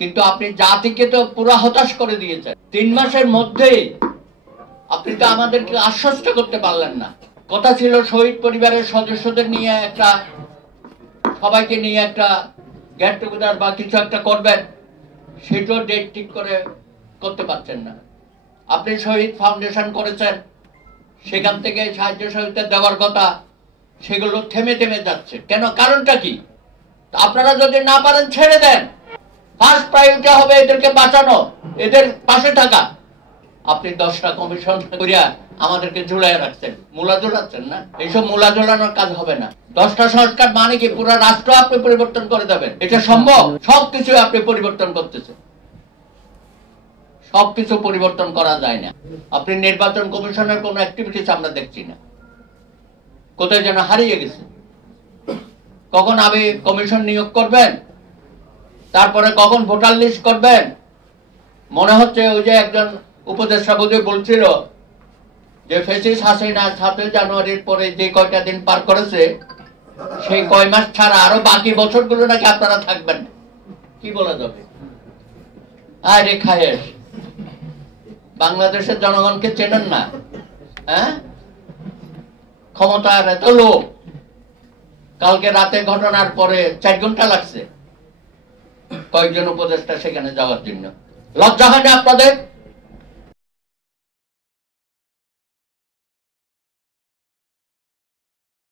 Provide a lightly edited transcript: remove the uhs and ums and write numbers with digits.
কিন্তু আপনি জাতিকে তো পুরো হতাশ করে দিয়েছেন। 3 মাসের মধ্যেই আপনি তো আমাদেরকে আশ্বস্ত করতে পারলেন না। কথা ছিল শহীদ পরিবারের সদস্যদের নিয়ে একটা, সবাইকে নিয়ে একটা গেট টুগেদার বা কিছু একটা করবেন, সেটাও ডেট ঠিক করে করতে পারছেন না। আপনি শহীদ ফাউন্ডেশন করেছেন, সেখান থেকে সাহায্য সহযোগিতা দেওয়ার কথা, সেগুলো থেমে থেমে যাচ্ছে কেন? কারণটা কি? আপনারা যদি না পারেন ছেড়ে দেন। ফার্স্ট প্রায়োরিটি হবে এদেরকে বাঁচানো, এদের পাশে থাকা। আপনি 10টা কমিশন করিয়া আমাদেরকে ঝুলাই রাখছেন, মূলা ঝোলাচ্ছেন না। এইসব মূলা ঝোলানোর কাজ হবে না। 10টা সংস্কার মানে কি পুরো রাষ্ট্র আপনি পরিবর্তন করে দেবেন? এটা সম্ভব? সবকিছু আপনি পরিবর্তন করতেছেন, সবকিছু পরিবর্তন করা যায় না। আপনি নির্বাচন কমিশনের কোন অ্যাক্টিভিটিস আমরা দেখছি না, কোথায় যেন হারিয়ে গেছে। কখন আপনি কমিশন নিয়োগ করবেন, তারপরে কখন ভোটার লিস্ট করবেন? মনে হচ্ছে ওই যে একজন উপদেষ্টা বোধহয় বলছিল যে ফ্যাসিস্ট হাসিনা 7 জানুয়ারির পরে যে কয়টা দিন পার করেছে, সেই কয় মাস ছাড়া আরো বাকি বছরগুলো নাকি আপনারা থাকবেন। কি বলা যাবে? আরে খায়েশ, বাংলাদেশের জনগণকে চেনেন না? হ্যাঁ, ক্ষমতার এত লোক। কালকে রাতে ঘটনার পরে 4 ঘন্টা লাগছে কয়েকজন উপদেষ্টা সেখানে যাওয়ার জন্য। লজ্জা হয় না আপনাদের?